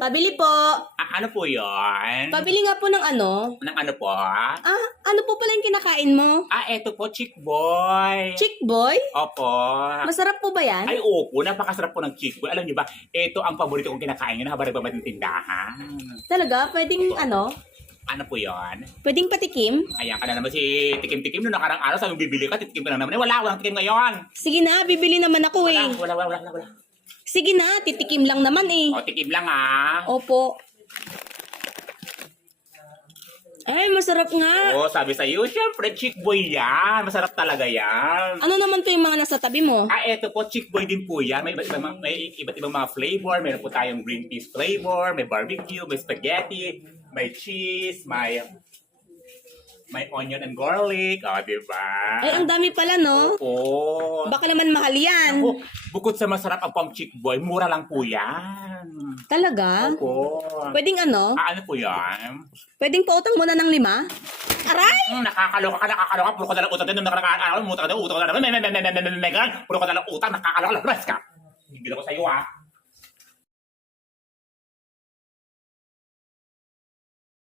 Pabili po. Ano po yun? Pabili nga po ng ano. Ng ano po? Ano po pala yung kinakain mo? Eto po, chick boy. Chick boy? Opo. Masarap po ba yan? Ay, opo. Napakasarap po ng chick boy. Alam niyo ba, ito ang paborito kong kinakain yun habang nagbabad ng tindahan. Talaga? Pwedeng ano? Ano po yun? Pwedeng patikim? Ayan ka na naman si Tikim-Tikim. Noong nakarang araw, sabi bibili ka, titikim ka na naman. Walang tikim ngayon. Sige na, bibili naman ako eh. Wala. Sige na, titikim lang naman eh. O, tikim lang Opo. Ay, masarap nga. Oo, sabi sa'yo, syempre, chick boy yan. Masarap talaga yan. Ano naman to yung mga nasa tabi mo? Eto po, chick boy din po yan. May iba't ibang mga flavor. Meron po tayong green peas flavor, may barbecue, may spaghetti, may cheese, may onion and garlic. Diba? Ay, ang dami pala, no? Oo. Baka naman mahal yan. Ako, bukod sa masarap ang pang chick boy, mura lang po yan. Talaga? Opo. Pwedeng ano? Ano po yan? Pwedeng pautang mo na ng 5? Aray! Nakakaloka ka. Puro ka na lang utang din. Nung nakakaloka, utang ka na naman. Puro ka na lang utang, nakakaloka. Labas ka. Bibili ko sa'yo